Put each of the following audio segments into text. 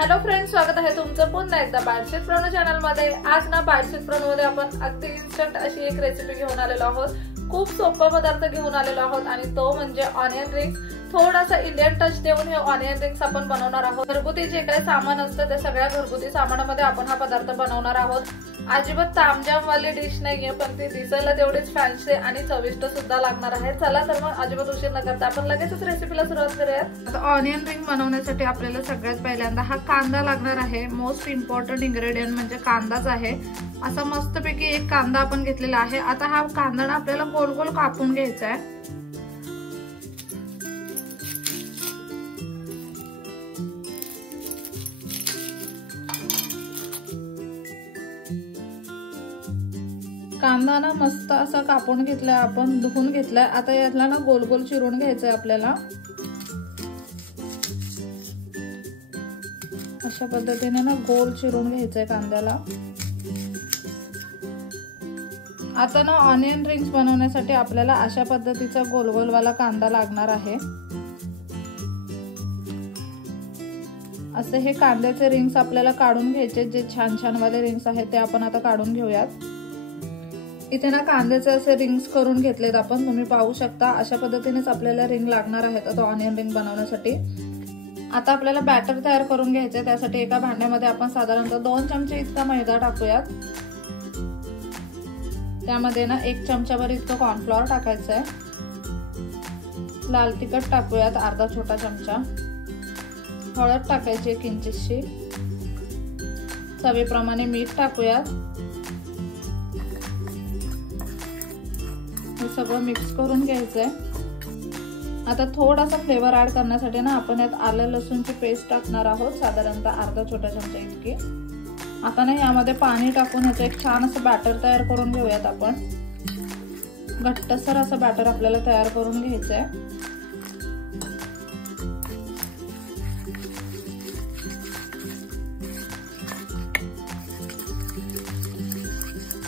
Hello friends, स्वागत आहे तुमचं पुन्हा एकदा बायटशीट प्रोनो चॅनल मध्ये। आज ना बायटशीट प्रोनो मध्ये आपण अगदी इन्स्टंट अशी एक रेसिपी घेऊन आलेलो आहोत। खूप सोपा पदार्थ घेऊन आलेलो आहोत आणि तो म्हणजे ऑनियन रिंग्स। थोडासा इंडियन टच देऊन हे ऑनियन रिंग्स आपण बनवणार आहोत। घरगुती जे काही सामान असतं त्या सगळ्या घरगुती सामानामध्ये आपण हा पदार्थ बनवणार आहोत। अजिबात तामझाम वाली डिश नाहीये, पण ती दिसायला तेवढीच फॅन्सी आणि चविष्ट सुद्धा लागणार आहे। चला तर मग अजिबात उशीर न करता आपण लगेचच रेसिपीला सुरुवात करूयात। आता ऑनियन रिंग बनवण्यासाठी आपल्याला सगळ्यात पहिल्यांदा हा कांदा लागणार आहे। मोस्ट इम्पॉर्टंट इंग्रेडियंट म्हणजे कांदाच आहे। असा मस्तपैकी एक कांदा आपण घेतलेला आहे। आता हा कांदा ना आपल्याला गोल गोल कापून घ्यायचा आहे। कांदा ना मस्त असा कापून घेतलाय, आपण धुवून घेतलाय। आता यातला ना गोल गोल चिरून घ्यायचंय आपल्याला। अशा पद्धतीने ना गोल चिरून घ्यायचंय कांद्याला। आता ना ऑनियन रिंग्स बनवण्यासाठी आपल्याला अशा पद्धतीचा गोल गोल वाला कांदा लागणार आहे। असे हे कांद्याचे रिंग्स आपल्याला काढून घ्यायचे। जे छान छान वाले रिंग्स आहेत ते आपण आता काढून घेऊयात। इथे ना कांद्याचे असे रिंग्स करून घेतलेत आपण, तुम्ही पाहू शकता। अशा पद्धतीनेच आपल्याला रिंग लागणार आहेत आता ऑनियन रिंग बनवण्यासाठी। आता आपल्याला बॅटर तयार करून घ्यायचे। त्यासाठी एका भांड्यामध्ये आपण साधारणतः 2 चमचे इतका मैदा टाकूयात। त्यामध्ये ना 1 चमचाभर इतकं कॉर्नफ्लॉवर टाकायचं आहे। लाल तिखट टाकूयात अर्धा छोटा चमचा। हळद टाकायची 1 इंचीची। चवीप्रमाणे मीठ टाकूयात। हे सगळं मिक्स करून घ्यायचंय। आता थोडासा फ्लेवर ऍड करण्यासाठी ना आपण यात आलं लसूणची पेस्ट टाकणार आहोत, साधारणतः अर्धा छोटा चमचा इतकी। आता ना यामध्ये पाणी टाकून ह्याचं एक छान असं बॅटर तयार करून घेऊयात आपण। घट्टसर असं बॅटर आपल्याला तयार करून घ्यायचंय।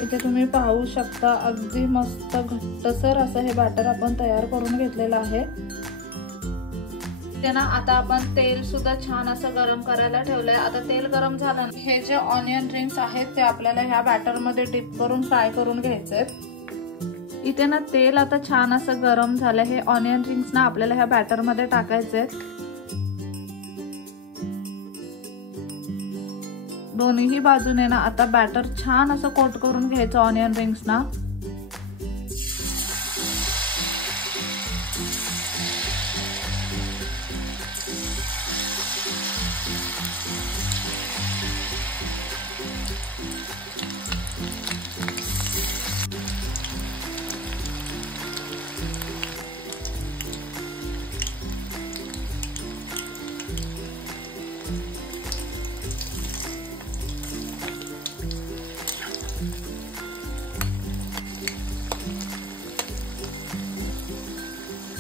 इथे तुम्ही पाहू शकता अगदी मस्त घट्टसर असं हे बॅटर आपण तयार करून घेतलेलं आहे। ते ना आता आपण तेल सुद्धा छान असं गरम करायला ठेवलंय। आता तेल गरम झालं, हे जे ऑनियन रिंग्स आहेत ते आपल्याला ह्या बॅटर मध्ये डिप करून फ्राय करून घ्यायचे। इथे ना तेल आता छान असं गरम झालंय। हे ऑनियन रिंग्स ना आपल्याला ह्या बॅटर मध्ये टाकायचे। दोन्ही बाजूने ना आता बॅटर छान असं कोट करून घ्यायचं ऑनियन रिंग्स ना।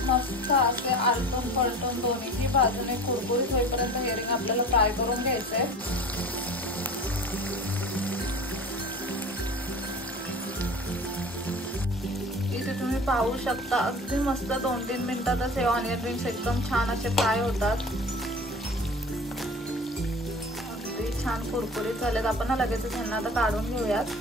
मस्त असे आलटून पलटून दोन्ही बाजूने कुरकुरीत होईपर्यंत हे रिंग आपल्याला फ्राय करून घ्यायचंय। इथे तुम्ही पाहू शकता अगदी मस्त 2-3 मिनिटातच हे ऑनियन रिंग्स एकदम छान असे फ्राय होतात। अगदी छान कुरकुरीत झालेत। आपण ना लगेच ह्यांना आता काढून घेऊयात।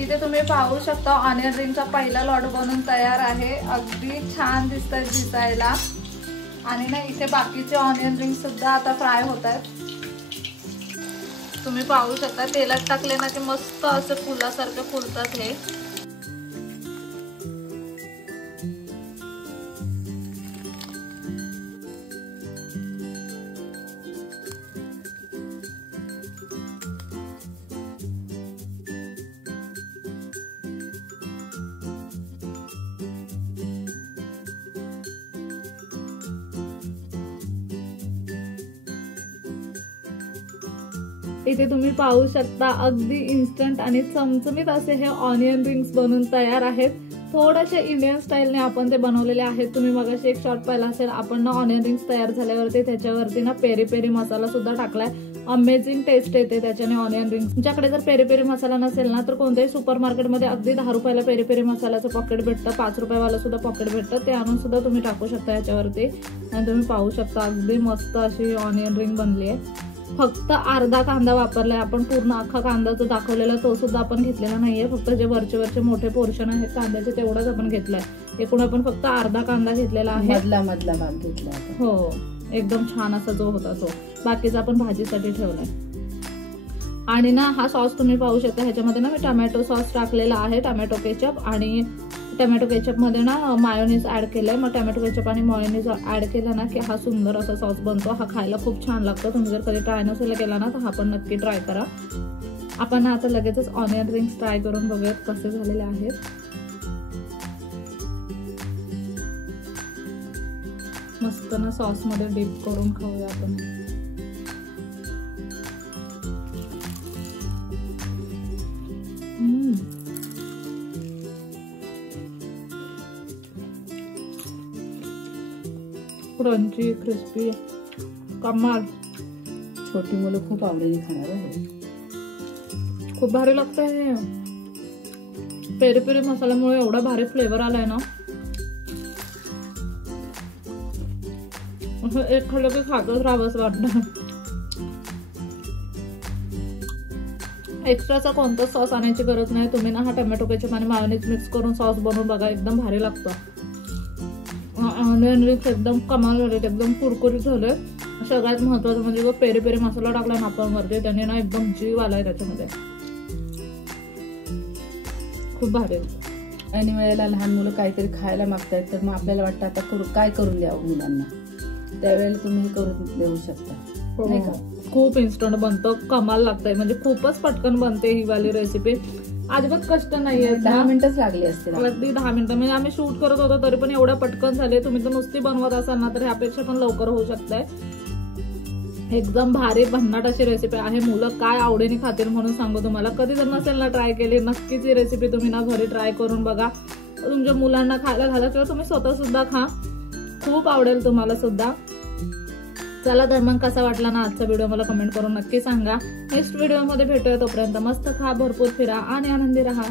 इथे तुम्ही पाहू शकता ऑनियन रिंगचा पहिला लॉट बनून तयार आहे। अगदी छान दिसतात दिसायला। आणि ना इथे बाकीचे ऑनियन रिंग सुद्धा आता फ्राय होत आहेत। तुम्ही पाहू शकता तेलात टाकले ना की मस्त असे फुलासारखे फुलतात हे। इथे तुम्ही पाहू शकता अगदी इन्स्टंट आणि चमचमीत असे हे ऑनियन रिंग्स बनून तयार आहेत. थोडेसे इंडियन स्टाईलने आपण ते बनवलेले आहेत. तुम्ही मगाशी एक शॉर्ट पाहिला असेल, आपण ना ऑनियन रिंग्स तयार झाल्यावरती त्याच्यावरती ना पेरी पेरी मसाला सुद्धा टाकलाय. अमेझिंग टेस्ट येते त्याच्याने ऑनियन रिंग्स. तुमच्याकडे जर पेरी पेरी मसाला नसेल ना तर कोणत्याही सुपर मार्केटमध्ये अगदी 10 रुपयाला पेरी पेरी मसाल्याचं पॉकेट भेटतं, 5 रुपयावाला सुद्धा पॉकेट भेटतं. ते आणून सुद्धा तुम्ही टाकू शकता याच्यावरती आणि तुम्ही पाहू शकता अगदी मस्त अशी ऑनियन रिंग बनली आहे. फक्त अर्धा कांदा वापरलाय आपण. पूर्ण अख्खा कांदा जो दाखवलेला तो सुद्धा आपण घेतलेला नाहीये. फक्त जे वरचे मोठे पोर्शन आहेत कांद्याचे तेवढंच आपण घेतलंय. एकूण आपण फक्त अर्धा कांदा घेतलेला आहे. मधला भाग घेतला. हो, एकदम छान असा जो होता तो. बाकीचा आपण भाजीसाठी ठेवलाय. आणि ना हा सॉस तुम्ही पाहू शकता. ह्याच्यामध्ये ना मी टोमॅटो सॉस टाकलेला आहे, टोमॅटो केचप. आणि टोमॅटो केचप मध्ये ना मायोनीज ऍड केलंय. मग टोमॅटो केचप आणि मायोनीज ऍड केला ना की हा सुंदर असा सॉस बनतो. हा खायला खूप छान लागतो. तुम्ही जर कधी ट्राय नसेल केला ना तर हा पण नक्की ट्राय करा. आपण आता लगेचच ऑनियन रिंग्स ट्राय करून बघूयात कसे झालेले आहेत. मस्त ना सॉस मध्ये डीप करून खाऊया आपण. क्रंची, क्रिस्पी, कमाल. छोटी मुलं खूप आवडीने खाणार आहे. खूप भारी लागतं हे. पेरी पेरी मसाल्यामुळे एवढा भारी फ्लेवर आलाय ना, असं एक खाल्लं की खातच राहावंच वाटतं. एक्स्ट्राचा कोणताच सॉस आणायची गरज नाही. तुम्ही ना हा टोमॅटो केचप आणि मायोनीज मिक्स करून सॉस बनवून बघा, एकदम भारी लागतं. ऑनियन रिंग्स एकदम कमाल झाले, एकदम कुरकुरीत झाले. सगळ्यात महत्वाचं म्हणजे जो पेरी पेरी मसाला टाकला ना आपण वरती, त्याने ना एकदम जीव आलाय त्याच्यामध्ये. खूप भारी. आणि वेळेला लहान मुलं काहीतरी खायला मागतायत तर मग आपल्याला वाटतं आता काय करून द्यावं मुलांना, त्यावेळेला तुम्ही हे करून देऊ शकता. नाही का? खूप इन्स्टंट बनतं, कमाल लागतंय. म्हणजे खूपच पटकन बनते ही वाली रेसिपी. अजिबात कष्ट नाहीये. 10 मिनिटच लागली असते. अगदी 10 मिनिटं. म्हणजे आम्ही शूट करत होतो तरी पण एवढं पटकन झाले. तुम्ही तर नुसती बनवत असाल ना तर ह्यापेक्षा पण लवकर होऊ शकतंय. एकदम भारी भन्नाट अशी रेसिपी आहे. मुलं काय आवडीने खातील म्हणून सांगू तुम्हाला. कधी जर नसेल ना ट्राय केली, नक्कीच ही रेसिपी तुम्ही ना घरी ट्राय करून बघा. तुमच्या मुलांना खायला घाला किंवा तुम्ही स्वतः सुद्धा खा, खूप आवडेल तुम्हाला सुद्धा. चला तर मग कसा वाटला ना आजचा व्हिडिओ मला कमेंट करून नक्की सांगा. नेक्स्ट व्हिडिओ मध्ये भेटूया. तोपर्यंत मस्त खा, भरपूर फिरा आणि आनंदी राहा.